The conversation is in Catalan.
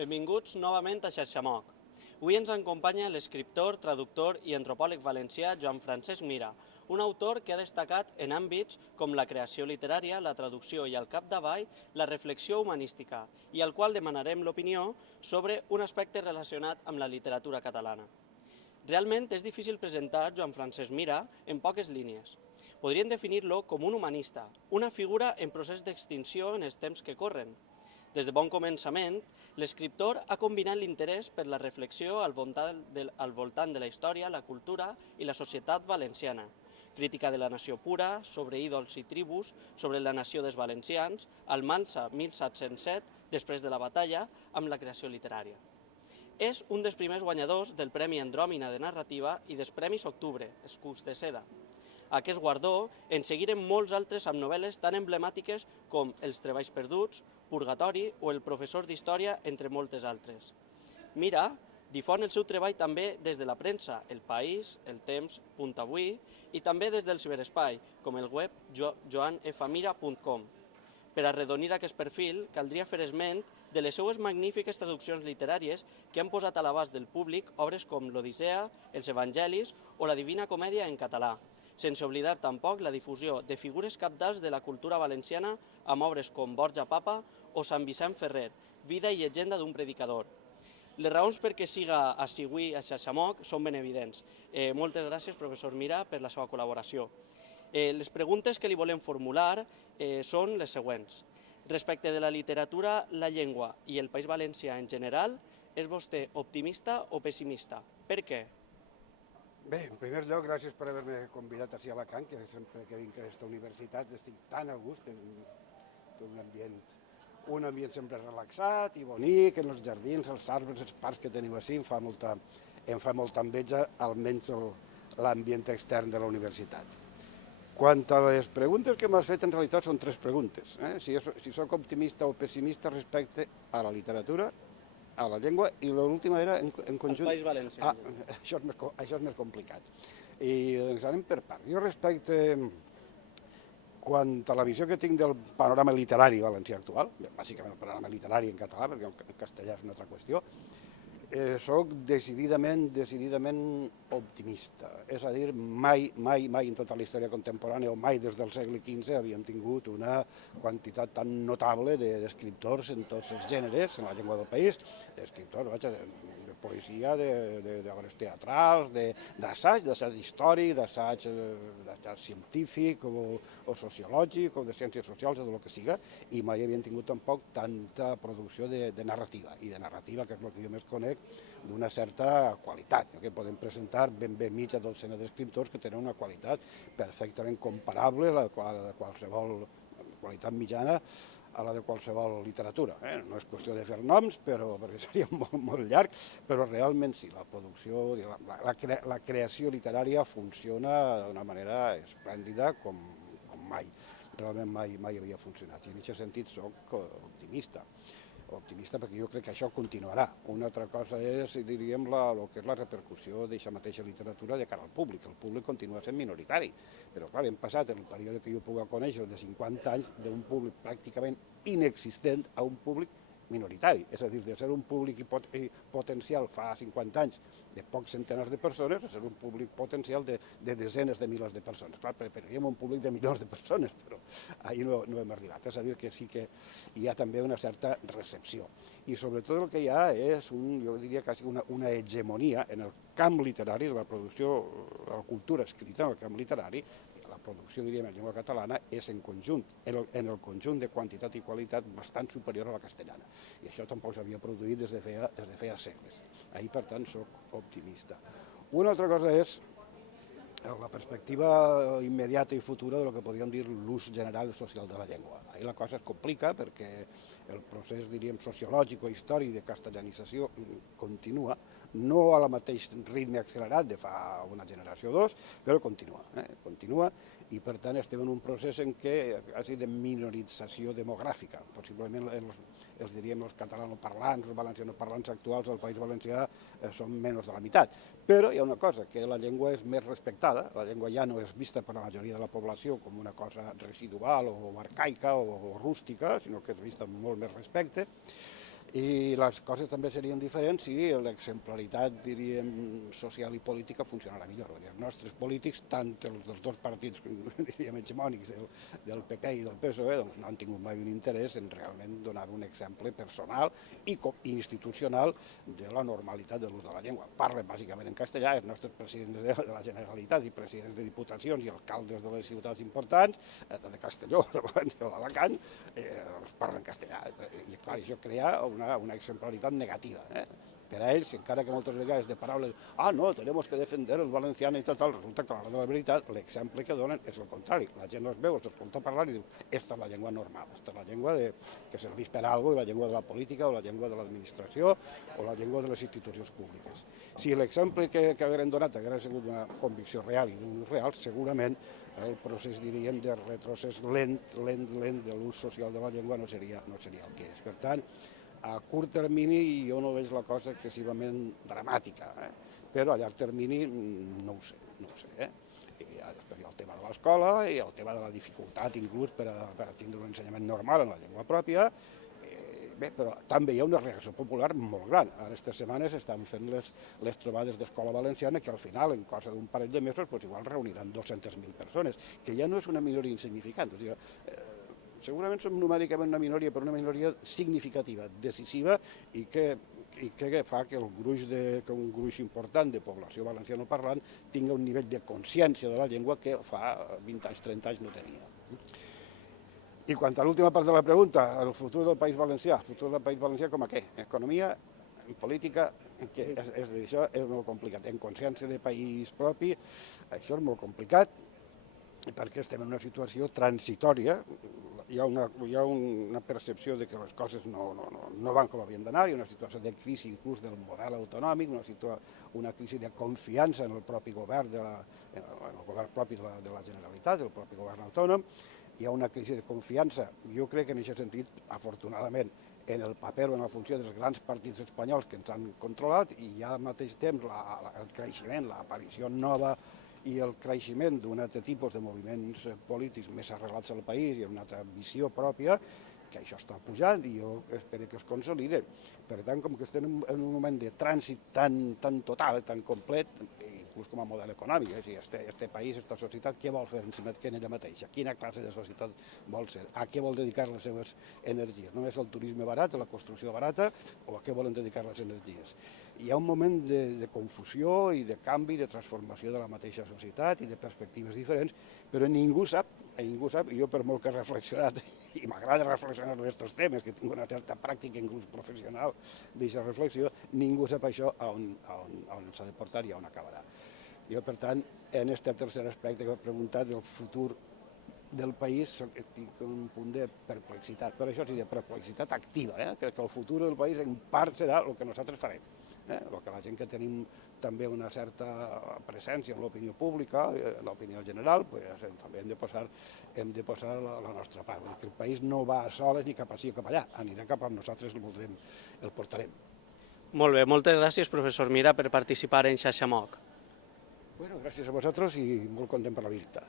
Benvinguts novament a Xarxamoc. Avui ens acompanya l'escriptor, traductor i antropòleg valencià Joan Francesc Mira, un autor que ha destacat en àmbits com la creació literària, la traducció i al capdavall la reflexió humanística, i al qual demanarem l'opinió sobre un aspecte relacionat amb la literatura catalana. Realment és difícil presentar Joan Francesc Mira en poques línies. Podríem definir-lo com un humanista, una figura en procés d'extinció en els temps que corren. Des de bon començament, l'escriptor ha combinat l'interès per la reflexió al voltant de la història, la cultura i la societat valenciana, crítica de la nació pura, sobre ídols i tribus, sobre la nació dels valencians, Almansa 1707, després de la batalla, amb la creació literària. És un dels primers guanyadors del Premi Andròmina de Narrativa i dels Premis Octubre, Escuts de Seda. Aquest guardó en seguiren molts altres amb novel·les tan emblemàtiques com Els treballs perduts, Purgatori o El professor d'història, entre moltes altres. Mira difon el seu treball també des de la premsa, El País, El Temps, Punt Avui, i també des del ciberespai, com el web joanfmira.com. Per arredonir aquest perfil, caldria fer esment de les seues magnífiques traduccions literàries que han posat a l'abast del públic obres com l'Odissea, els Evangelis o la Divina Comèdia en català, sense oblidar tampoc la difusió de figures cabdals de la cultura valenciana amb obres com Borja Papa o Sant Vicent Ferrer, Vida i llegenda d'un predicador. Les raons perquè siga avui a Xarxamoc són ben evidents. Moltes gràcies, professor Mira, per la seva col·laboració. Les preguntes que li volem formular són les següents. Respecte de la literatura, la llengua i el País Valencià en general, és vostè optimista o pessimista? Per què? Bé, en primer lloc, gràcies per haver-me convidat a Alacant, que sempre que vinc a aquesta universitat estic tan a gust, en un ambient sempre relaxat i bonic, en els jardins, els arbres, els parcs que teniu així, em fa molta enveja, almenys l'ambient extern de la universitat. Quant a les preguntes que m'has fet, en realitat són tres preguntes. Si soc optimista o pessimista respecte a la literatura, a la llengua, i l'última era en conjunt... El País Valencià. Això és més complicat. I doncs anem per part. Jo respecte, quant a la visió que tinc del panorama literari valencià actual, bàsicament el panorama literari en català, perquè en castellà és una altra qüestió, soc decididament optimista. És a dir, mai en tota la història contemporània o mai des del segle XV havíem tingut una quantitat tan notable d'escriptors en tots els gèneres, en la llengua del país, d'escriptors, de poesia, d'obres teatrals, d'assaig històric, d'assaig científic o sociològic o de ciències socials o del que siga, i mai havien tingut tampoc tanta producció de narrativa, i de narrativa, que és el que jo més conec, d'una certa qualitat, que podem presentar ben bé mitja dotzena d'escriptors que tenen una qualitat perfectament comparable a la de qualsevol qualitat mitjana a la de qualsevol literatura. No és qüestió de fer noms, perquè seria molt llarg, però realment sí, la producció, la creació literària funciona d'una manera esplèndida com mai. Realment mai havia funcionat, i en aquest sentit soc optimista perquè jo crec que això continuarà. Una altra cosa és, diríem, el que és la repercussió d'aquesta mateixa literatura de cara al públic. El públic continua sent minoritari, però clar, hem passat en el període que jo puc conèixer de 50 anys d'un públic pràcticament inexistent a un públic minoritari, és a dir, de ser un públic potencial fa 50 anys de pocs centenars de persones a ser un públic potencial de desenes de milers de persones. Clar, preferiríem un públic de milions de persones, però ahir no hem arribat. És a dir, que sí que hi ha també una certa recepció. I sobretot el que hi ha és, jo diria quasi una hegemonia en el camp literari de la producció, de la cultura escrita en el camp literari. La producció, diríem, en llengua catalana és en conjunt, en el conjunt de quantitat i qualitat bastant superior a la castellana. I això tampoc s'havia produït des de feia segles. Ahir, per tant, soc optimista. Una altra cosa és la perspectiva immediata i futura del que podríem dir l'ús general i social de la llengua. Ahir la cosa es complica perquè el procés, diríem, sociològic o històric de castellanització continua, no al mateix ritme accelerat de fa una generació o dos, però continua, i per tant estem en un procés en què quasi de minorització demogràfica. Possiblement els catalanoparlants, els valencianoparlants actuals del País Valencià són menys de la meitat. Però hi ha una cosa, que la llengua és més respectada, la llengua ja no és vista per la majoria de la població com una cosa residual o arcaica o rústica, sinó que és vista amb molt més respecte. I les coses també serien diferents si l'exemplaritat, diríem, social i política funcionarà millor. Els nostres polítics, tant els dels dos partits, diríem, hegemònics, del PP i del PSOE, doncs no han tingut mai un interès en realment donar un exemple personal i institucional de la normalitat de l'ús de la llengua. Parlen bàsicament en castellà, els nostres presidents de la Generalitat i presidents de diputacions i alcaldes de les ciutats importants, de Castelló, de València o d'Alacant, parlen castellà. I clar, això crea una exemplaritat negativa. Per a ells, encara que moltes vegades de paraules, no, tenemos que defender el valenciano i tal, resulta que a l'hora de la veritat l'exemple que donen és el contrari. La gent els veu, els escolta parlar i diu, esta és la llengua normal, esta és la llengua que serveix per a alguna cosa, la llengua de la política o la llengua de l'administració o la llengua de les institucions públiques. Si l'exemple que hagueren donat haguera sigut una convicció real i d'un ús real, segurament el procés, diríem, de retrocés lent de l'ús social de la llengua no seria el que és. Per tant, a curt termini jo no veig la cosa excessivament dramàtica, però a llarg termini no ho sé. I després hi ha el tema de l'escola i el tema de la dificultat inclús per a tindre un ensenyament normal en la llengua pròpia. Bé, però també hi ha una reacció popular molt gran. Ara aquestes setmanes estan fent les trobades d'escola valenciana que al final, en cosa d'un parell de mesos, igual reuniran 200.000 persones, que ja no és una minoria insignificant. O sigui, segurament som numèricament una minoria, però una minoria significativa, decisiva, i que fa que un gruix important de població valencianoparlant tingui un nivell de consciència de la llengua que fa 20 anys, 30 anys no tenia. I quant a l'última part de la pregunta, el futur del País Valencià. El futur del País Valencià com a què? Economia, en política, això és molt complicat. En consciència de país propi, això és molt complicat, perquè estem en una situació transitòria. Hi ha una percepció de que les coses no van com havien d'anar, hi ha una situació de crisi inclús del model autonòmic, una crisi de confiança en el propi govern, en el govern propi de la Generalitat, el propi govern autònom. Hi ha una crisi de confiança, jo crec que en aquest sentit, afortunadament, en el paper o en la funció dels grans partits espanyols que ens han controlat, i ja al mateix temps el creixement, l'aparició nova i el creixement d'un altre tipus de moviments polítics més arrelats al país i amb una altra visió pròpia, que això està pujant i jo espero que es consolide. Per tant, com que estem en un moment de trànsit tan total, tan complet, inclús com a model econòmic, este país, aquesta societat, què vol fer en ella mateixa? Quina classe de societat vol ser? A què vol dedicar les seves energies? Només al turisme barat, a la construcció barata, o a què volen dedicar les energies? Hi ha un moment de confusió i de canvi, de transformació de la mateixa societat i de perspectives diferents, però ningú sap, i jo per molt que he reflexionat, i m'agrada reflexionar en aquests temes, que tinc una certa pràctica inclús professional d'aquesta reflexió, ningú sap això on s'ha de portar i on acabarà. Jo, per tant, en aquest tercer aspecte que he preguntat, del futur del país, tinc un punt de perplexitat, però això sí, de perplexitat activa. Crec que el futur del país en part serà el que nosaltres farem. El que la gent que tenim també una certa presència en l'opinió pública, en l'opinió general, també hem de posar la nostra part. El país no va a soles ni cap ací o cap allà, anirà cap on nosaltres el portarem. Molt bé, moltes gràcies, professor Mira, per participar en Xarxa MOOC. Gràcies a vosaltres i molt content per la visita.